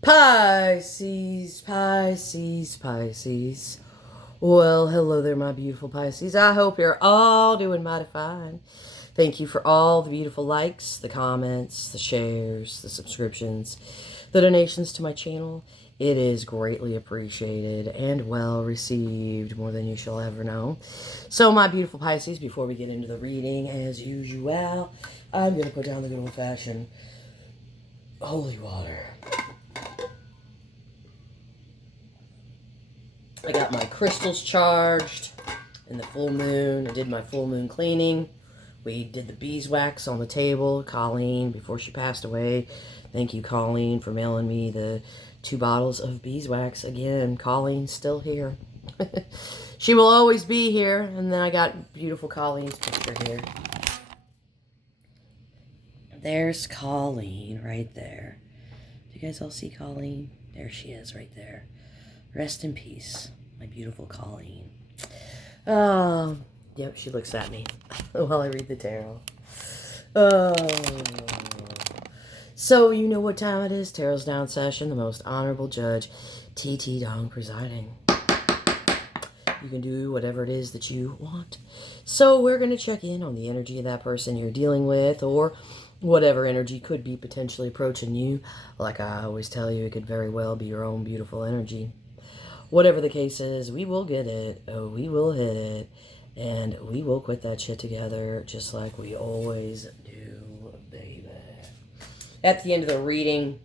Pisces, Pisces, Pisces. Well, hello there, my beautiful Pisces. I hope you're all doing mighty fine. Thank you for all the beautiful likes, the comments, the shares, the subscriptions, the donations to my channel. It is greatly appreciated and well received, more than you shall ever know. So, my beautiful Pisces, before we get into the reading, as usual, I'm going to put down the good old-fashioned holy water. I got my crystals charged in the full moon. I did my full moon cleaning. We did the beeswax on the table. Colleen, before she passed away, thank you, Colleen, for mailing me the 2 bottles of beeswax. Again, Colleen's still here. She will always be here. And then I got beautiful Colleen's picture here. There's Colleen right there. Do you guys all see Colleen? There she is right there. Rest in peace, my beautiful Colleen. Yep, she looks at me while I read the tarot. So you know what time it is. Tarot's Down session. The most honorable judge, TT Dong, presiding. You can do whatever it is that you want. So we're going to check in on the energy of that person you're dealing with, or whatever energy could be potentially approaching you. Like I always tell you, it could very well be your own beautiful energy. Whatever the case is, we will get it, we will hit it, and we will quit that shit together just like we always do, baby. At the end of the reading,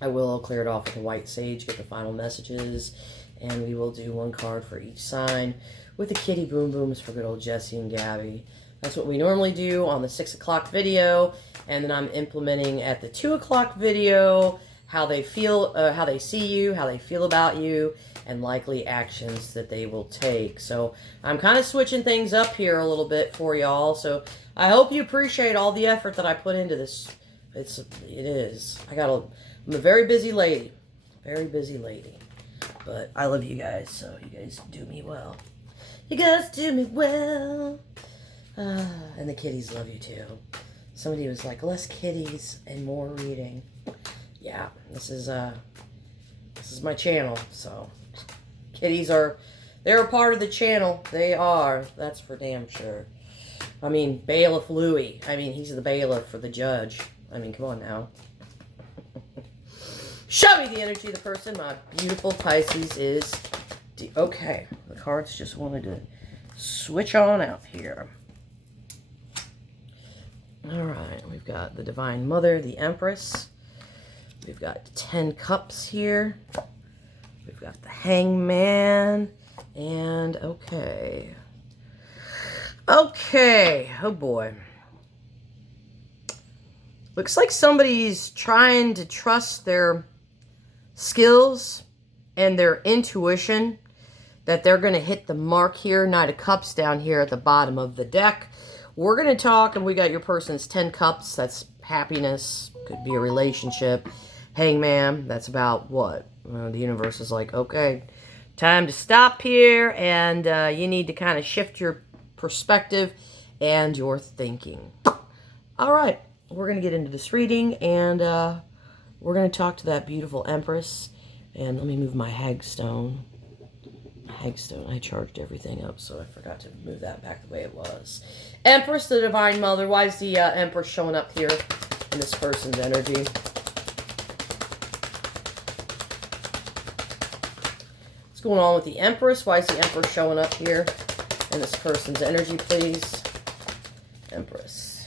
I will clear it off with a white sage, get the final messages, and we will do 1 card for each sign with the kitty boom booms for good old Jesse and Gabby. That's what we normally do on the 6 o'clock video, and then I'm implementing at the 2 o'clock video how they feel, how they see you, how they feel about you, and likely actions that they will take. So I'm kind of switching things up here a little bit for y'all. So I hope you appreciate all the effort that I put into this. It is. I'm a very busy lady. Very busy lady. But I love you guys, so you guys do me well. You guys do me well. And the kitties love you too. Somebody was like, less kitties and more reading. Yeah, this is my channel, so kitties they're a part of the channel. They are, that's for damn sure. I mean, Bailiff Louie. I mean, he's the bailiff for the judge. I mean, come on now. Show me the energy of the person my beautiful Pisces is. Okay, the cards just wanted to switch on out here. All right, we've got the Divine Mother, the Empress. We've got 10 Cups here. We've got the Hangman. And okay. Okay. Oh boy. Looks like somebody's trying to trust their skills and their intuition that they're going to hit the mark here. Knight of Cups down here at the bottom of the deck. We're going to talk, and we got your person's 10 Cups. That's happiness. Could be a relationship. Hangman, that's about what? The universe is like, okay, time to stop here, and you need to kind of shift your perspective and your thinking. All right, we're going to get into this reading, and we're going to talk to that beautiful Empress. And let me move my hagstone. Hagstone, I charged everything up, so I forgot to move that back the way it was. Empress, the Divine Mother. Why is the Empress showing up here in this person's energy? What's going on with the Empress? Why is the Empress showing up here in this person's energy, please? Empress.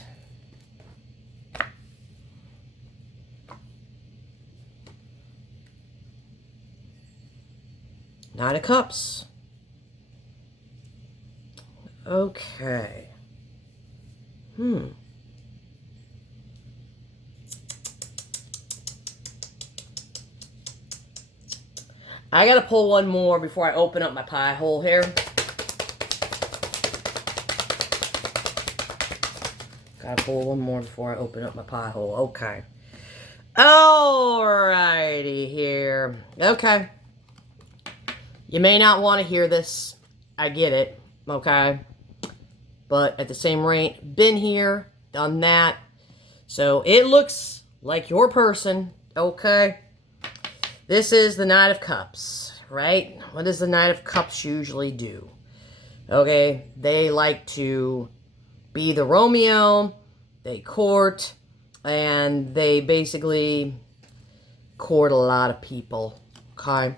Nine of Cups. Okay. I gotta pull one more before I open up my pie hole here. Gotta pull one more before I open up my pie hole. Okay. Alrighty here. Okay. You may not want to hear this. I get it. Okay. But at the same rate, been here, done that. So it looks like your person. Okay. This is the Knight of Cups, right? What does the Knight of Cups usually do? Okay, they like to be the Romeo, they court, and they basically court a lot of people, okay?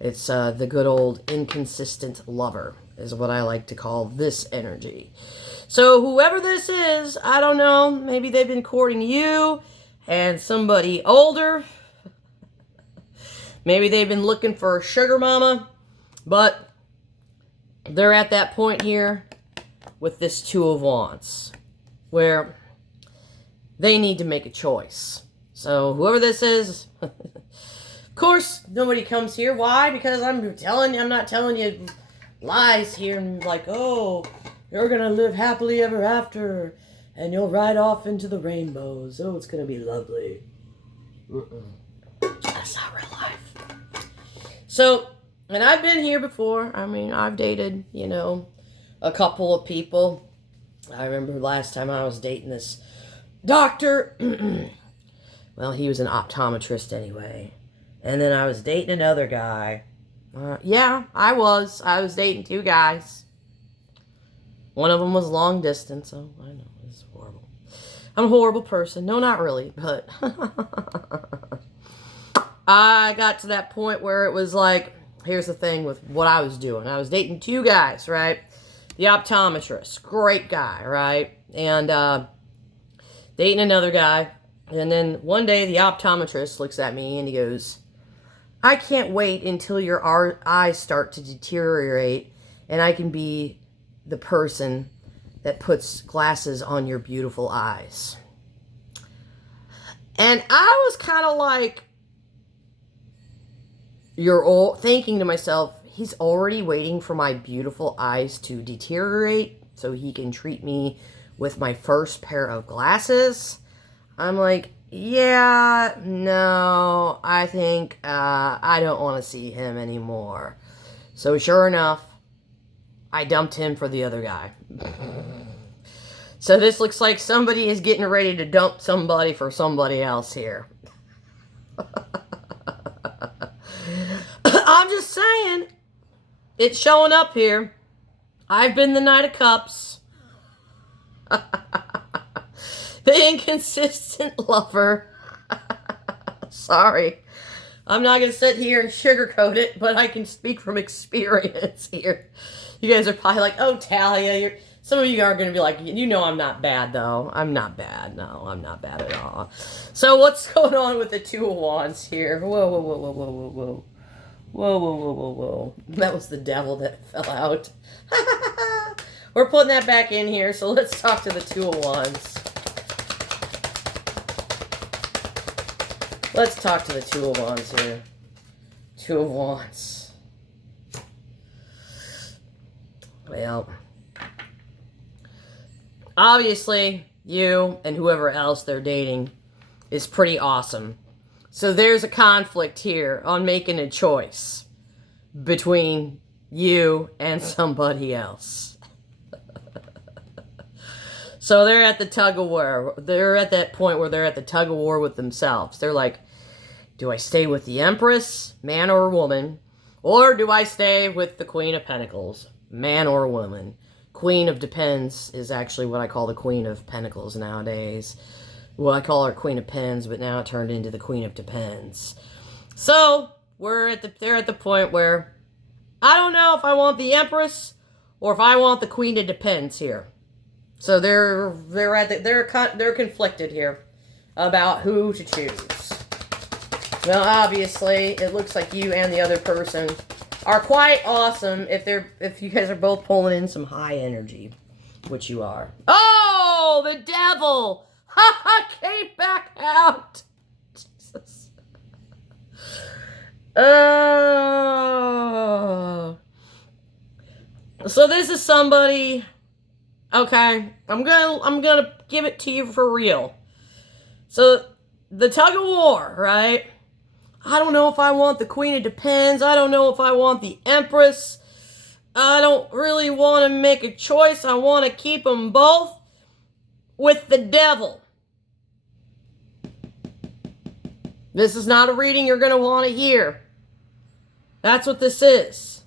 It's the good old inconsistent lover is what I like to call this energy. So whoever this is, I don't know, maybe they've been courting you and somebody older. Maybe they've been looking for a sugar mama, but they're at that point here with this Two of Wands where they need to make a choice. So whoever this is, of course, nobody comes here. Why? Because I'm not telling you lies here and like, oh, you're going to live happily ever after and you'll ride off into the rainbows. Oh, it's going to be lovely. That's not real life. So, and I've been here before. I mean, I've dated, you know, a couple of people. I remember last time I was dating this doctor. Well, he was an optometrist anyway. And then I was dating another guy. Yeah, I was dating two guys. One of them was long distance. Oh, I know, it's horrible. I'm a horrible person. No, not really, but I got to that point where it was like, here's the thing with what I was doing. I was dating two guys, right? The optometrist, great guy, right? And dating another guy. And then one day the optometrist looks at me and he goes, I can't wait until your eyes start to deteriorate and I can be the person that puts glasses on your beautiful eyes. And I was kind of like, thinking to myself, he's already waiting for my beautiful eyes to deteriorate so he can treat me with my first pair of glasses. I'm like, yeah, no, I think I don't want to see him anymore. So sure enough, I dumped him for the other guy. So this looks like somebody is getting ready to dump somebody for somebody else here. I'm just saying, it's showing up here. I've been the Knight of Cups. The inconsistent lover. Sorry. I'm not going to sit here and sugarcoat it, but I can speak from experience here. You guys are probably like, oh, Talia, some of you are going to be like, you know I'm not bad, though. I'm not bad. No, I'm not bad at all. So what's going on with the Two of Wands here? Whoa, whoa, whoa, whoa, whoa, whoa, whoa. Whoa, whoa, whoa, whoa, whoa. That was the devil that fell out. We're putting that back in here, so let's talk to the Two of Wands. Let's talk to the Two of Wands here. Two of Wands. Well, obviously, you and whoever else they're dating is pretty awesome. So there's a conflict here on making a choice between you and somebody else. So they're at the tug of war. They're at that point where they're at the tug of war with themselves. They're like, do I stay with the Empress, man or woman? Or do I stay with the Queen of Pentacles, man or woman? Queen of Depends is actually what I call the Queen of Pentacles nowadays. Well, I call her Queen of Pens, but now it turned into the Queen of Depends. So they're at the point where I don't know if I want the Empress or if I want the Queen of Depends here. So they're conflicted here about who to choose. Well, obviously, it looks like you and the other person are quite awesome if you guys are both pulling in some high energy, which you are. Oh, the devil! Came back out. Jesus. Oh. So this is somebody. Okay, I'm gonna give it to you for real. So the tug of war, right? I don't know if I want the Queen of Depends. I don't know if I want the Empress. I don't really want to make a choice. I want to keep them both with the devil. This is not a reading you're going to want to hear. That's what this is.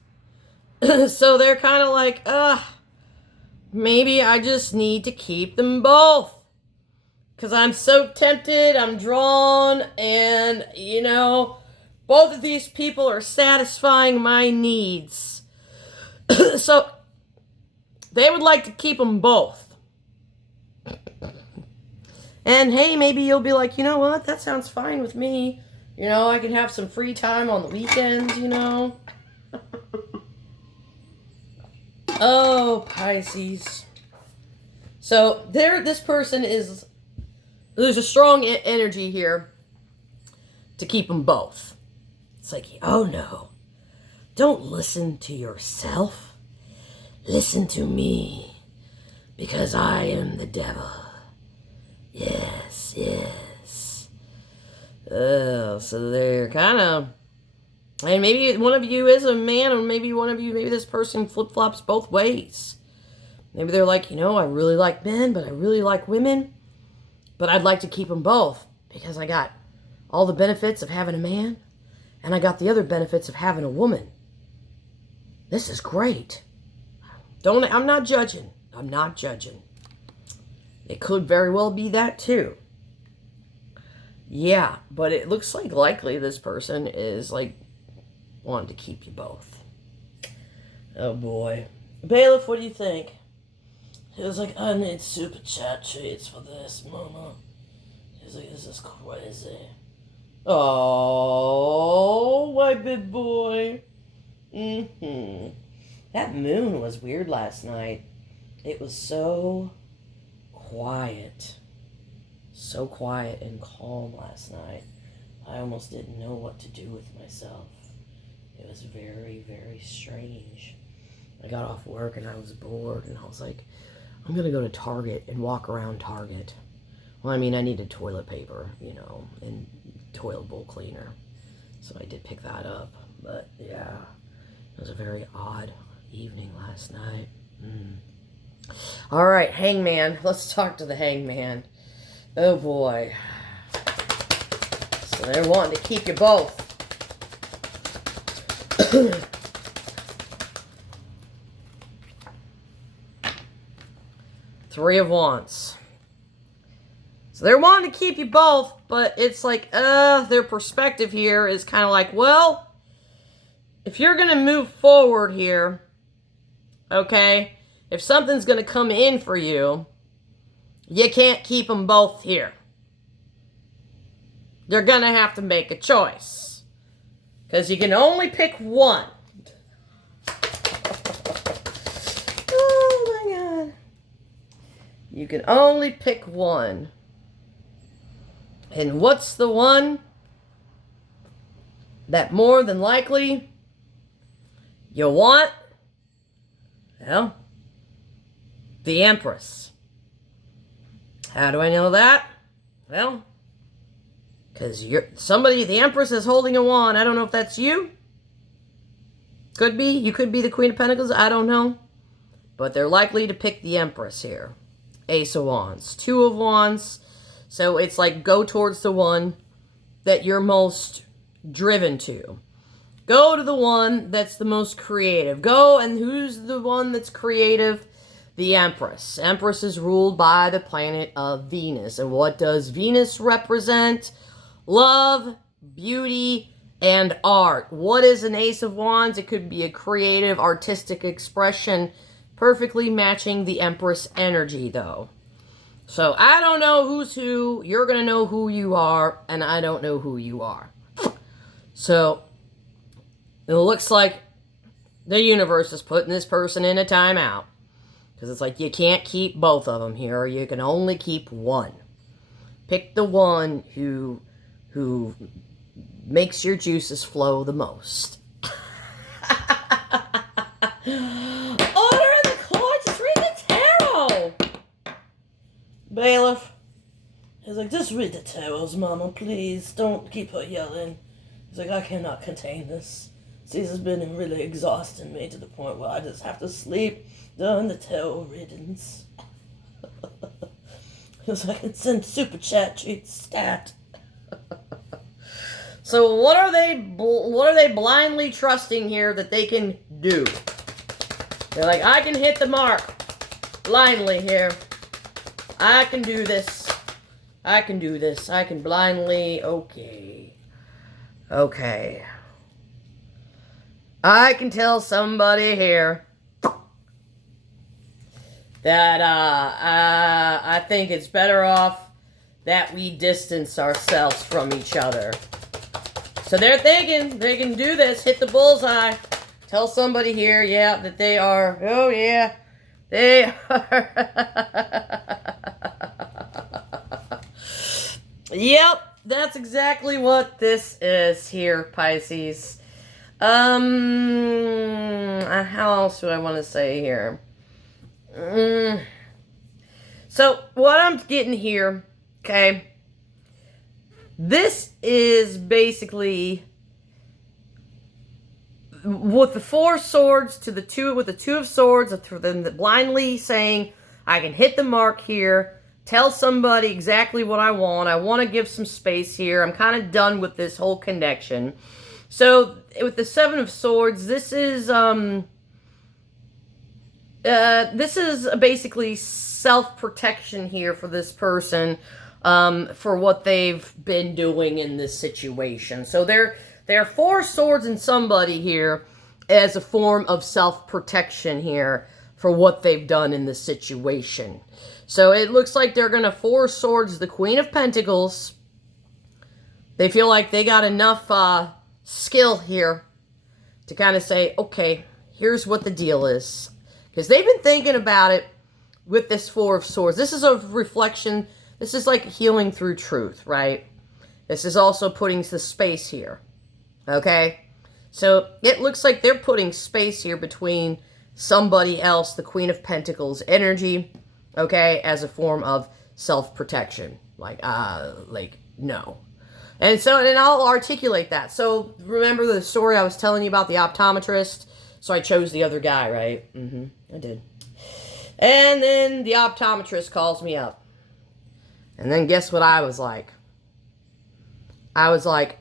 So they're kind of like, maybe I just need to keep them both. Because I'm so tempted, I'm drawn, and, you know, both of these people are satisfying my needs. So they would like to keep them both. And hey, maybe you'll be like, you know what, that sounds fine with me. You know, I can have some free time on the weekends, you know. Oh, Pisces. So this person is, there's a strong energy here to keep them both. It's like, oh no, don't listen to yourself. Listen to me, because I am the devil. Yes, yes. So they're kind of, and maybe one of you is a man, or maybe one of you, maybe this person flip-flops both ways. Maybe they're like, you know, I really like men, but I really like women, but I'd like to keep them both because I got all the benefits of having a man, and I got the other benefits of having a woman. This is great. I'm not judging. I'm not judging. It could very well be that too. Yeah, but it looks like likely this person is like wanting to keep you both. Oh boy. Bailiff, what do you think? He was like, I need super chat treats for this, mama. He's like, this is crazy. Oh, my big boy. That moon was weird last night. It was so quiet. So quiet and calm last night. I almost didn't know what to do with myself. It was very, very strange. I got off work and I was bored, and I was like, I'm going to go to Target and walk around Target. Well, I mean, I needed toilet paper, you know, and toilet bowl cleaner. So I did pick that up. But yeah, it was a very odd evening last night. All right, Hangman. Let's talk to the Hangman. Oh boy. So they're wanting to keep you both. Three of Wands. So they're wanting to keep you both, but it's like, their perspective here is kind of like, well, if you're going to move forward here, okay, if something's going to come in for you, you can't keep them both here. You're going to have to make a choice. Because you can only pick one. Oh my God. You can only pick one. And what's the one that more than likely you want? Well, the Empress. How do I know that? Well, because the Empress is holding a wand. I don't know if that's you. Could be. You could be the Queen of Pentacles. I don't know. But they're likely to pick the Empress here. Ace of Wands. Two of Wands. So it's like go towards the one that you're most driven to. Go to the one that's the most creative. Go, and who's the one that's creative? The Empress. Empress is ruled by the planet of Venus. And what does Venus represent? Love, beauty, and art. What is an Ace of Wands? It could be a creative, artistic expression, perfectly matching the Empress energy, though. So I don't know who's who. You're going to know who you are, and I don't know who you are. So it looks like the universe is putting this person in a timeout. Because it's like you can't keep both of them here. You can only keep one. Pick the one who makes your juices flow the most. Order in the court, just read the tarot. Bailiff. He's like, just read the tarots, Mama, please. Don't keep her yelling. He's like, I cannot contain this. Caesar's been really exhausting me to the point where I just have to sleep during the tarot readings. He's like, I can send super chat treats stat. So what are they blindly trusting here that they can do? They're like, I can hit the mark blindly here. I can do this. I can do this. I can blindly, okay. Okay. I can tell somebody here that I think it's better off that we distance ourselves from each other. So they're thinking they can do this, hit the bullseye, tell somebody here, yeah, that they are, oh yeah, they are. Yep, that's exactly what this is here, Pisces. How else do I want to say here? So what I'm getting here, okay, this is basically with the Four of Swords to the two, with the Two of Swords, then blindly saying, I can hit the mark here, tell somebody exactly what I want to give some space here, I'm kind of done with this whole connection. So with the Seven of Swords, this is basically self-protection here for this person, for what they've been doing in this situation. So there are Four Swords in somebody here as a form of self-protection here for what they've done in this situation. So it looks like they're going to Four Swords, the Queen of Pentacles. They feel like they got enough skill here to kind of say, okay, here's what the deal is. Because they've been thinking about it with this Four of Swords. This is a reflection. This is like healing through truth, right? This is also putting the space here. Okay? So it looks like they're putting space here between somebody else, the Queen of Pentacles energy, okay, as a form of self-protection. Like, no. And I'll articulate that. So remember the story I was telling you about the optometrist? So I chose the other guy, right? I did. And then the optometrist calls me up. And then guess what I was like? I was like,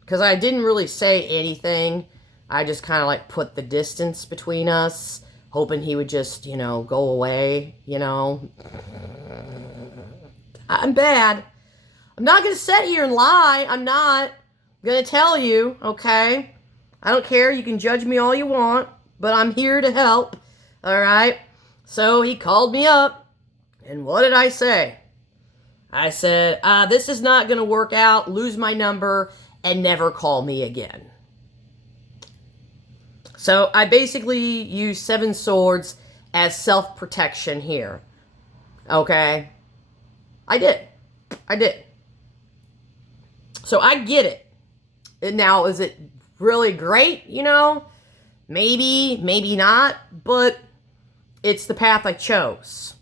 because I didn't really say anything. I just kind of like put the distance between us, hoping he would just, go away, I'm bad. I'm not going to sit here and lie. I'm not going to tell you, okay? I don't care. You can judge me all you want, but I'm here to help, all right? So he called me up, and what did I say? I said, this is not going to work out. Lose my number and never call me again. So I basically use Seven Swords as self-protection here. Okay? I did. So I get it. Now, is it really great? Maybe, maybe not. But it's the path I chose.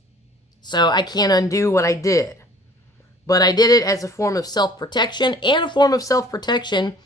So I can't undo what I did. But I did it as a form of self-protection and a form of self-protection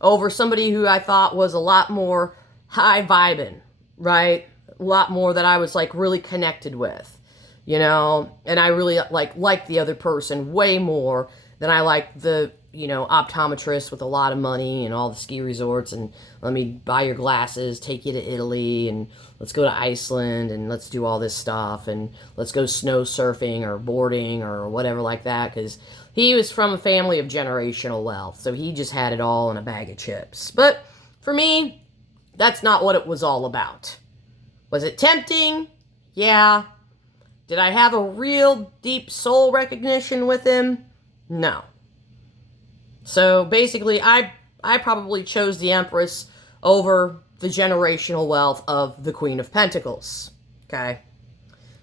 over somebody who I thought was a lot more high-vibing, right? A lot more that I was, really connected with, And I really, liked the other person way more than I liked the, optometrist with a lot of money and all the ski resorts and let me buy your glasses, take you to Italy, and let's go to Iceland, and let's do all this stuff, and let's go snow surfing or boarding or whatever like that, because he was from a family of generational wealth, so he just had it all in a bag of chips. But for me, that's not what it was all about. Was it tempting? Yeah. Did I have a real deep soul recognition with him? No. So basically, I probably chose the Empress over the generational wealth of the Queen of Pentacles. Okay?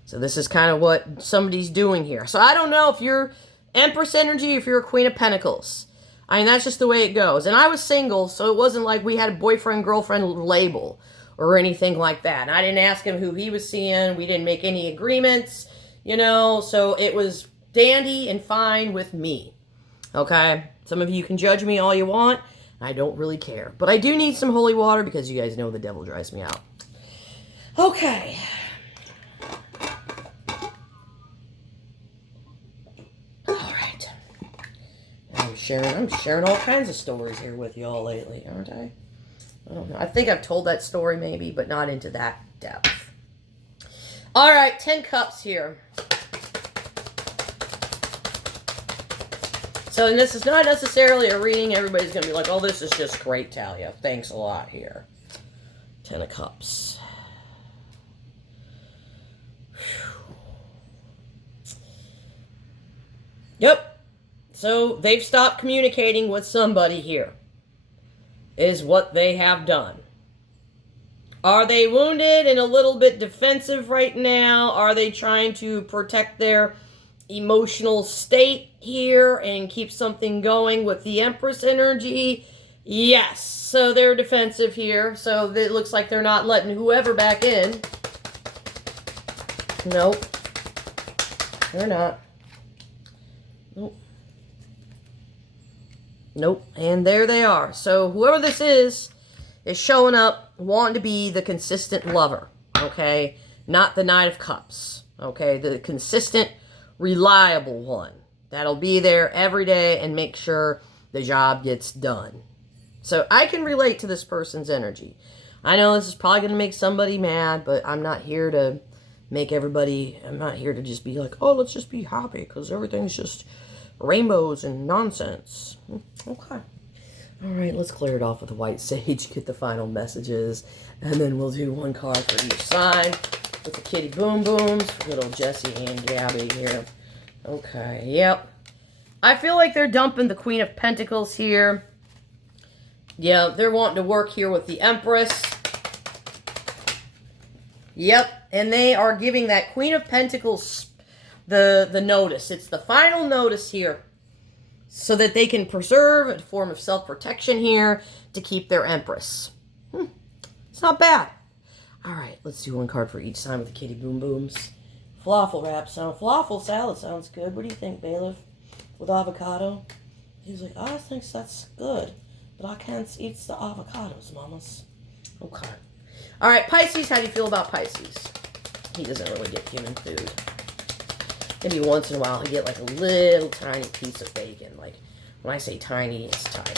So this is kind of what somebody's doing here. So I don't know if you're Empress energy, if you're a Queen of Pentacles. I mean, that's just the way it goes. And I was single, so it wasn't like we had a boyfriend-girlfriend label or anything like that. And I didn't ask him who he was seeing. We didn't make any agreements, so it was dandy and fine with me. Okay? Some of you can judge me all you want. I don't really care. But I do need some holy water because you guys know the devil drives me out. Okay. I'm sharing all kinds of stories here with y'all lately, aren't I? I don't know. I think I've told that story maybe, but not into that depth. All right, 10 cups here. So and this is not necessarily a reading. Everybody's going to be like, oh, this is just great, Talia. Thanks a lot here. 10 of cups. Yep. So they've stopped communicating with somebody here. Is what they have done. Are they wounded and a little bit defensive right now? Are they trying to protect their emotional state here and keep something going with the Empress energy? Yes. So they're defensive here. So it looks like they're not letting whoever back in. Nope. They're not. Nope. Nope. And there they are. So whoever this is showing up wanting to be the consistent lover. Okay? Not the Knight of Cups. Okay? The consistent, reliable one. That'll be there every day and make sure the job gets done. So I can relate to this person's energy. I know this is probably going to make somebody mad, but I'm not here to make everybody, I'm not here to just be like, oh, let's just be happy because everything's just rainbows and nonsense. Okay. All right, let's clear it off with the white sage, get the final messages, and then we'll do one card for each side with the kitty boom booms for little Jessie and Gabby here. Okay, yep. I feel like they're dumping the Queen of Pentacles here. Yeah, they're wanting to work here with the Empress. Yep, and they are giving that Queen of Pentacles the notice. It's the final notice here so that they can preserve a form of self-protection here to keep their Empress. It's not bad. All right, let's do one card for each side with the kitty boom booms. Falafel wrap sound. Falafel salad sounds good. What do you think, Bailiff? With avocado? He's like, I think that's good, but I can't eat the avocados, mamas. Okay. All right, Pisces, how do you feel about Pisces? He doesn't really get human food. Maybe once in a while he'll get like a little tiny piece of bacon. Like, when I say tiny, it's tiny.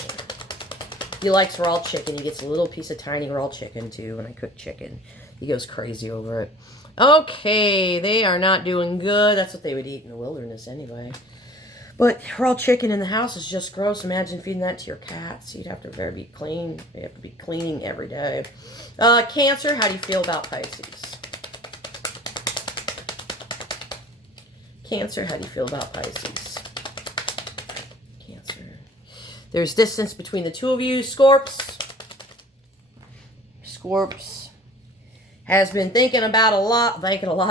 He likes raw chicken. He gets a little piece of tiny raw chicken, too, when I cook chicken. He goes crazy over it. Okay, they are not doing good. That's what they would eat in the wilderness anyway. But raw chicken in the house is just gross. Imagine feeding that to your cats. You'd have to be clean. You have to be cleaning every day. Cancer, how do you feel about Pisces? Cancer, how do you feel about Pisces? Cancer. There's distance between the two of you. Scorps has been thinking a lot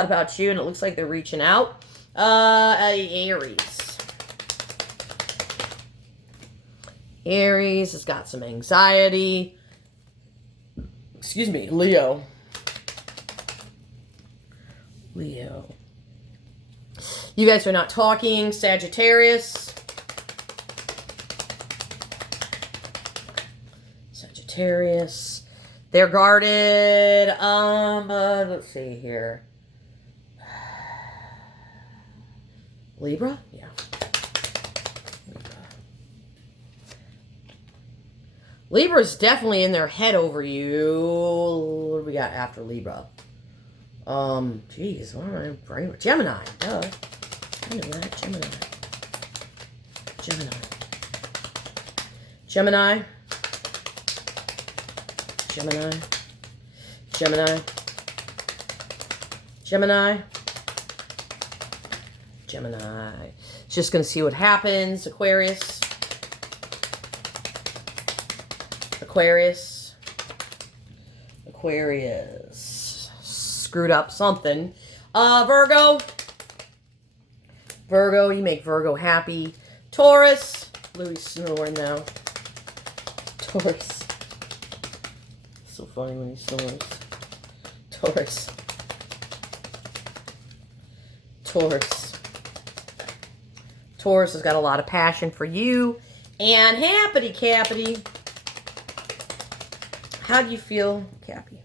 about you, and it looks like they're reaching out. Aries. Aries has got some anxiety. Excuse me, Leo. You guys are not talking. Sagittarius. They're guarded. Let's see here. Libra? Yeah. Libra's definitely in their head over you. What do we got after Libra? Geez, what am I brain? Gemini, duh. I know that. Gemini. Just gonna see what happens. Aquarius. Screwed up something. Virgo, you make Virgo happy. Taurus, Louis snoring now. Taurus. So funny when he snores. Taurus has got a lot of passion for you. And happity-cappity. How do you feel, Cappy?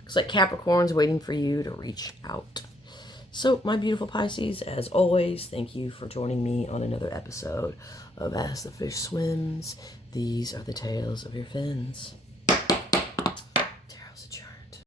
Looks like Capricorn's waiting for you to reach out. So, my beautiful Pisces, as always, thank you for joining me on another episode of As the Fish Swims. These are the tales of your fins.